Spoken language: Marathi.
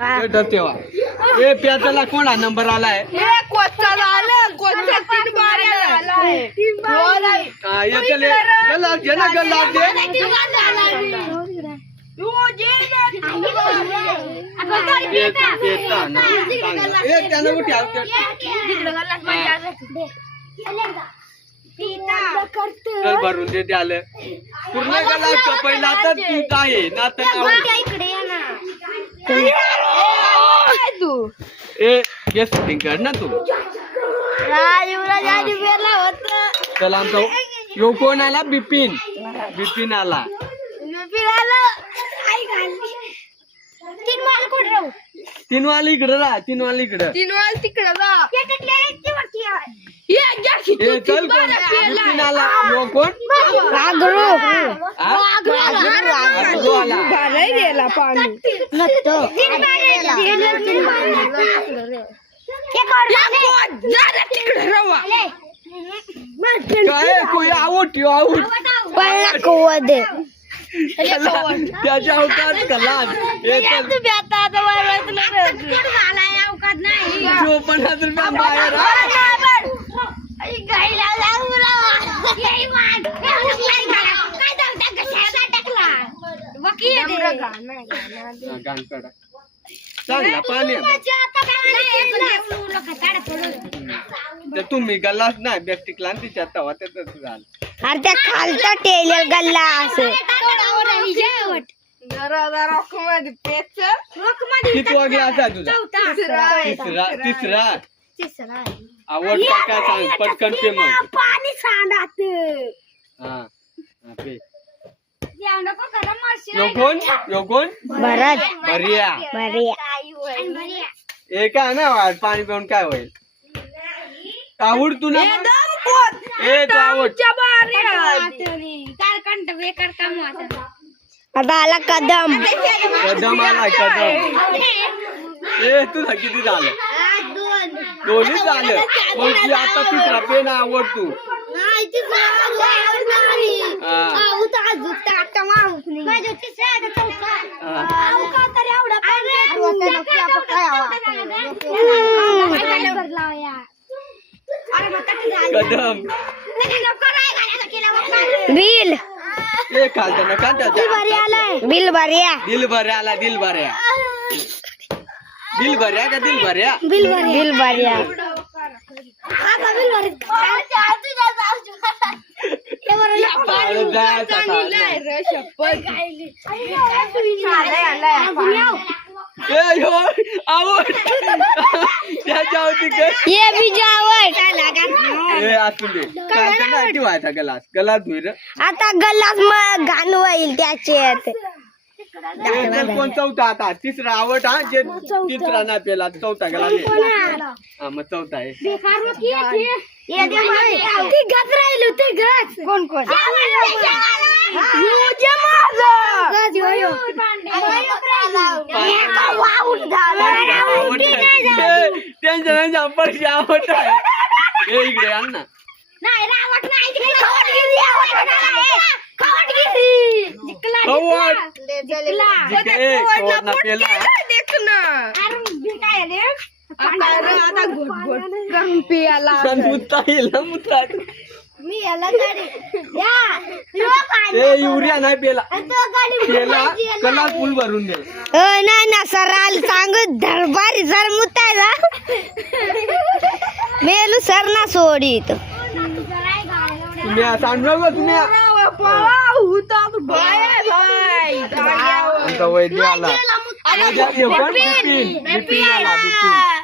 तेव्हा ए प्याचा कोणा नंबर आलाय भरून दे आलं पूर्ण गला पहिला तर तू काय ना तू ए शूटिंग कर ना तू चला आमचा यो कोण आला बिपिन बिपिन आला तीन वाल इकडे राहा तीन वाल इकडं चल बिपिन आला यो कोण काय कोई आउट यो आउट त्याच्या अवकाश कलाच जो 50 रुपया बाहेर चांगला पाणी तर तुम्ही गल्लाच नाही बॅस्टिकला तिच्यात तवा त्याच झालं अरे त्या खालचा टेलर गल्ला असं किती वागे असा तुझा तिसरा आवड काय सांग पटकन पे मग पाणी सांडत हा पे योगोन भरत बरिया हे काय ना पाणी पिऊन काय होईल आवड तू ना आता आला कदम कदम आला कदम ए तुझा किती झालं दोन्ही झालं मग आता तिसरा पेन आवड तू कदम बिल ए खालता ना खालता बिल भरिया दिल भर्या का दिल भर्या बिल भरिया ये भी जावट व्हायचा गलास गलास धुई आता गल्लास मग घाण होईल त्याच्यात कोण चौथा आता तिसरा आवड हा जे तिसरा नाही पेला चौथा गेला हा मग चौथा आहे कोण कोण टेन्शन परीक्षा आवड आहे इकडे आण ना युरिया नाही पेला कला फुल भरून दे नाही ना सराल सांगू दरबारी सर मुतायला मेलू सर ना सोडीत तुम्ही सांगू तुम्ही वैद्य आला बिपिन आला बिपिन